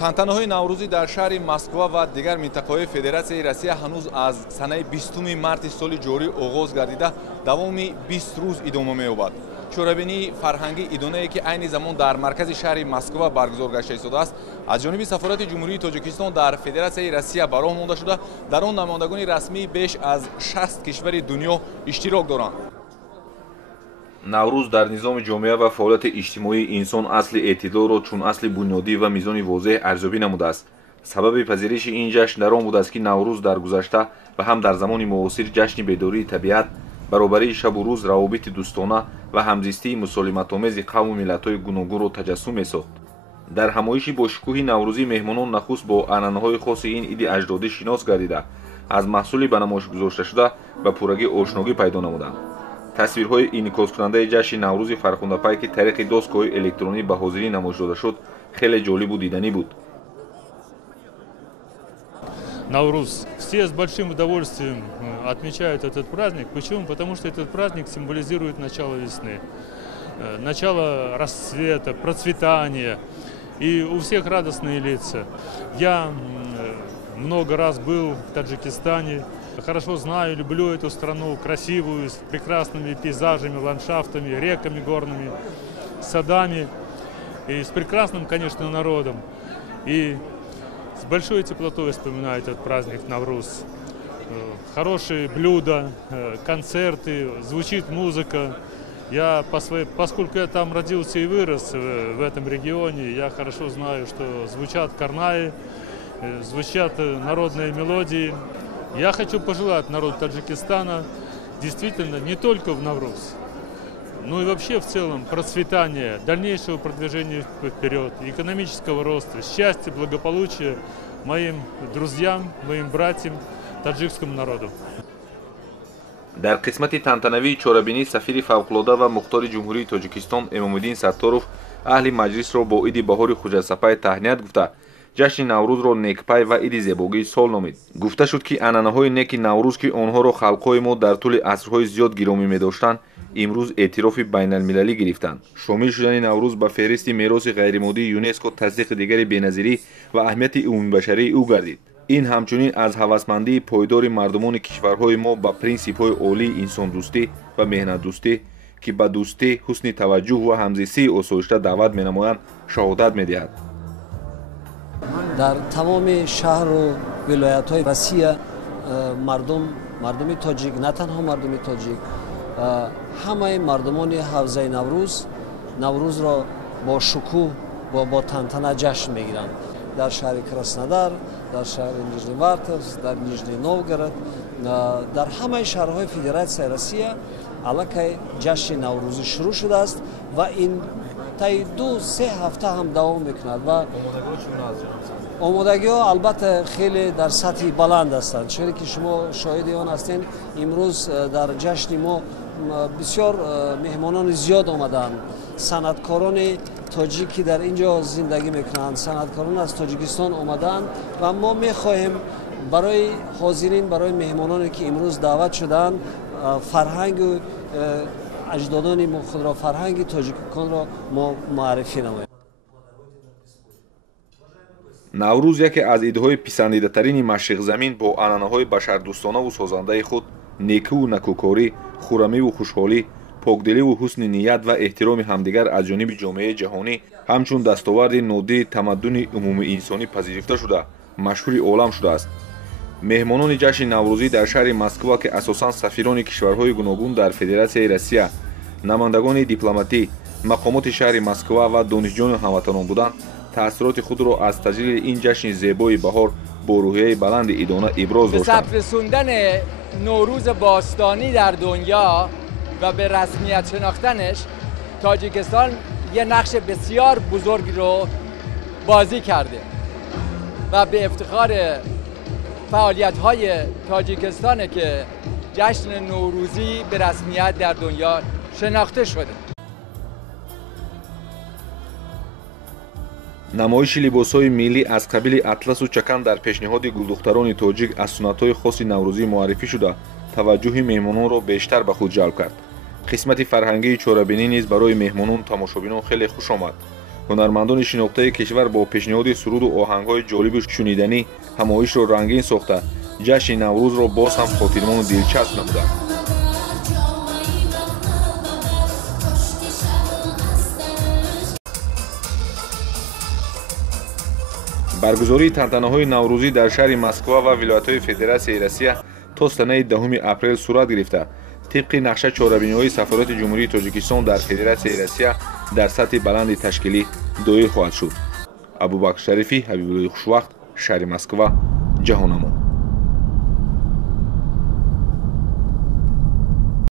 тантанаҳои наврӯзӣ дар шаҳри Москва ва дигар минтақаҳои Федератсияи Россия ҳанӯз аз санаи 20 марти соли ҷорӣ оғоз гардида давоми 20 рӯз идома меёбад. чорабинии фарҳангӣ идонае ки айни замон дар маркази шаҳри Москва баргузор гашта истодааст аз ҷониби сафорати ҷумҳурии Тоҷикистон дар Федератсияи Россия ба роҳ монда шуда дар он намояндагони расмии беш аз 60 кишвари дунё иштирок доранд. наврӯз дар низоми ҷомеа ва фаъолияти иҷтимоии инсон асли эътидорро чун асли бунёдӣ ва мизони возеҳ арзёбӣ намудааст. сабаби пазириши ин ҷашн дар он будааст ки наврӯз дар гузашта ва ҳам дар замони муосир ҷашни бедории табиат, баробарии шабу рӯз, равобити дӯстона ва ҳамзистии мусолиматомези қавму миллатҳои гуногунро таҷассум месохт. дар ҳамоиши бошукӯҳи наврӯзӣ меҳмонон нахуст бо анъанаҳои хоси ин иди аҷдодӣ шинос гардида аз маҳсули ба намоиш гузошта шуда ба пуррагӣ ошногӣ пайдо намуданд. тасвирҳои инъикоскунандаи ҷашни наврӯзи фархундапай ки тариқи доскаҳои электронӣ ба ҳозирин намоиш дода шуд хеле ҷолибу диданӣ буд. Навруз. Все с большим удовольствием отмечают этот праздник. Почему? Потому что этот праздник символизирует начало весны, начало расцвета, процветания. И у всех радостные лица. Я много раз был в Таджикистане. Хорошо знаю, люблю эту страну, красивую, с прекрасными пейзажами, ландшафтами, реками горными, садами. И с прекрасным, конечно, народом. И с большой теплотой вспоминаю этот праздник Навруз. Хорошие блюда, концерты, звучит музыка. Поскольку я там родился и вырос, в этом регионе, я хорошо знаю, что звучат карнаи, звучат народные мелодии. Я хочу пожелать народу Таджикистана действительно не только в Навруз, но и вообще в целом процветания, дальнейшего продвижения вперед, экономического роста, счастья, благополучия моим друзьям, моим братьям, таджикскому народу. дар қисмати тантанавии чорабинӣ сафири фавқулода ва мухтори ҷумҳурии Тоҷикистон Эмомиддин Сатторов аҳли маҷлисро бо иди баҳори хуҷасапай таҳният гуфта ҷашни наврӯзро некпай ва иди зебогии сол номид. гуфта шуд ки анъанаҳои неки наврӯз ки онҳоро халқҳои мо дар тӯли асрҳои зиёд гиромӣ медоштанд имрӯз эътирофи байналмилалӣ гирифтанд. шомил шудани наврӯз ба феҳристи мероси ғайримоддии ЮНЕСКО тасдиқи дигари беназирӣ ва аҳамияти умумибашарии ӯ гардид. ин ҳамчунин аз ҳавасмандии пойдори мардумони кишварҳои мо ба принсипҳои олии инсондӯстӣ ва меҳнатдӯстӣ ки ба дӯстӣ, ҳусни таваҷҷӯҳ ва ҳамзистии осоишта даъват менамоянд шаҳодат медиҳад. дар тамоми шаҳру вилоятҳои Россия мардуми тоҷик, на танҳо мардуми тоҷик, ҳамаи мардумони ҳавзаи наврӯзро бо шукӯҳ бо тантана ҷашн мегиранд. дар шаҳри Краснодар, дар шаҳри Нижневартовск, дар Нижний Новгород, дар ҳамаи шаҳрҳои Федератсияи Россия аллакай ҷашни наврӯзӣ шурӯъ шудааст ва ин таи 2-3 ҳафта ҳам давом мекунад ва омодагиҳо албатта хеле дар сатҳи баланд ҳастанд. чуне ки шумо шоҳиди он ҳастед, имрӯз дар ҷашни мо бисёр меҳмонони зиёд омаданд. санъаткорони тоҷик ки дар ин ҷо зиндагӣ мекунанд, санъаткорон аз Тоҷикистон омаданд ва мо мехоҳем барои ҳозирин, барои меҳмононе ки имрӯз даъват шудаанд, фарҳангу аҷдодони худро, фарҳанги тоҷиконро мо муаррифӣ намоем. наврӯз яке аз идҳои писандидатарини машриқзамин бо анъанаҳои башардӯстонаву созандаи худ некӯу накӯкорӣ, хуррамиву хушҳолӣ, покдиливу ҳусни ният ва эҳтироми ҳамдигар аз ҷониби ҷомеаи ҷаҳонӣ ҳамчун дастоварди нодири тамаддуни умумиинсонӣ пазирифта шуда машҳури олам шудааст. меҳмонони ҷашни наврӯзӣ дар шаҳри Москва ки асосан сафирони кишварҳои гуногун дар Федератсияи Россия, намояндагони дипломатӣ, мақомоти шаҳри Москва ва донишҷӯёни ҳамватанон буданд, таъссуроти худро аз таҷлили ин ҷашни зебои баҳор бо рӯҳияи баланди идона иброз доштанд. به ثبت رسوندن نوروز باستانی در دنیا و به رسمیت شناختنش تاجیکستان یه نقش بسیار بزرگی رو بازی کرده و به افتخار فعالیت‌های تاجیکستانه که جشن نوروزی به رسمیت در دنیا شناخته شده. намоиши либосҳои миллӣ аз қабили атласу чакан дар пешниҳоди гулдухтарони тоҷик аз суннатҳои хоси наврӯзӣ муаррифӣ шуда таваҷҷӯҳи меҳмононро бештар ба худ ҷалб кард. қисмати фарҳангии чорабинӣ низ барои меҳмонон тамошобинон хеле хуш омад. ҳунармандони шинохтаи кишвар бо пешниҳоди суруду оҳангҳои ҷолибу шуниданӣ ҳамоишро рангин сохта ҷашни наврӯзро боз ҳам хотирмону дилчасп намуданд. баргузории тантанаҳои наврӯзӣ дар шаҳри Москва ва вилоятҳои Федератсияи Россия то санаи 10 апрел сурат гирифта. طبق نقشه چهاربینی‌های سفارت جمهوری تاجیکستان در فدراسیای روسیه در سطح بلند تشکیلی دایر خواهد شد. ابوبکر شریفی، حبیب الله خوشوقت، شهر مسکو، جهان‌آموز.